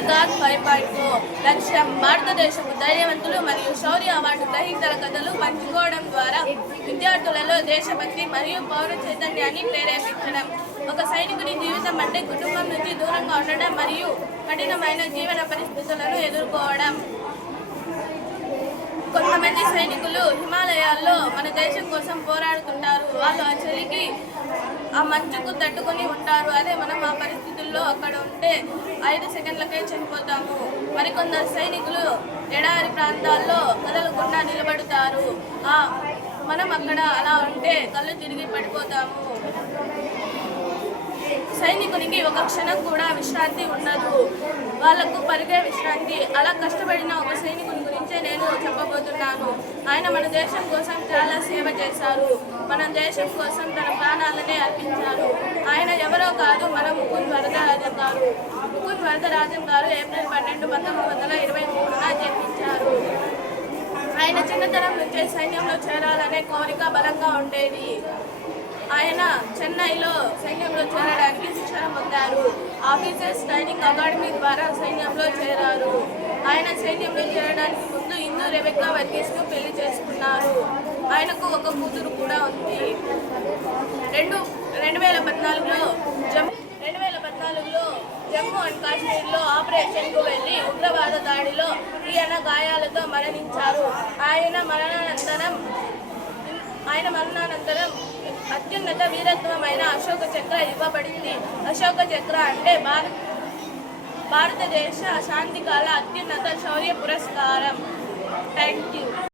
మన్ గాత్ 5.4 లక్ష్యం భారతదేశపు ధైర్యవంతులు మరియు శౌర్య అవార్డు గ్రహీతల కథలు పంచుకోవడం ద్వారా విద్యార్థులలో దేశభక్తి మరియు పౌర చైతన్యాన్ని ప్రేరేపించడం. ఒక సైనికుని జీవితం అంటే కుటుంబం నుంచి దూరంగా ఉండడం మరియు కఠినమైన జీవన పరిస్థితులను ఎదుర్కోవడం. కొంతమంది సైనికులు హిమాలయాల్లో మన దేశం కోసం పోరాడుతుంటారు. వాళ్ళు ఆ చలికి ఆ మంచుకు తట్టుకొని ఉంటారు. అదే మనం ఆ పరిస్థితుల్లో అక్కడ ఉంటే 5 సెకండ్లకే చనిపోతాము. మరికొందరు సైనికులు ఎడారి ప్రాంతాల్లో కదలకుండా నిలబడతారు. మనం అక్కడ అలా ఉంటే కళ్ళు తిరిగి పడిపోతాము. సైనికునికి ఒక క్షణం కూడా విశ్రాంతి ఉండదు. వాళ్లకు పరిగే విశ్రాంతి. అలా కష్టపడిన ఒక సైనికుని గురించే నేను చెప్పబోతున్నాను. ఆయన మన దేశం కోసం చాలా సేవ చేశారు. మన దేశం కోసం తన ప్రాణాలనే అర్పించారు. ఆయన ఎవరో కాదు, మన ముకుంద్ వరదరాజన్ గారు. ముకుంద్ వరదరాజన్ గారు ఏప్రిల్ 12, 1923 జన్మించారు. ఆయన చిన్నతనం నుంచే సైన్యంలో చేరాలనే కోరిక బలంగా ఉండేది. ఆయన చెన్నైలో సైన్యంలో చేరడానికి శిక్షణ పొందారు. ఆఫీసర్స్ ట్రైనింగ్ అకాడమీ ద్వారా సైన్యంలో చేరారు. ఆయన సైన్యంలో చేరడానికి ముందు ఇందు రెబెక్కా వర్గీస్ను పెళ్లి చేసుకున్నారు. ఆయనకు ఒక కూతురు కూడా ఉంది. 2014లో జమ్మూ అండ్ కాశ్మీర్లో ఆపరేషన్కు వెళ్లి ఉగ్రవాద దాడిలో తీవ్ర గాయాలతో మరణించారు. ఆయన మరణానంతరం అత్యున్నత వీరత్వమైన అశోక చక్ర ఇవ్వబడింది. అశోక చక్ర అంటే భారతదేశ శాంతికాల అత్యున్నత శౌర్య పురస్కారం. Thank you.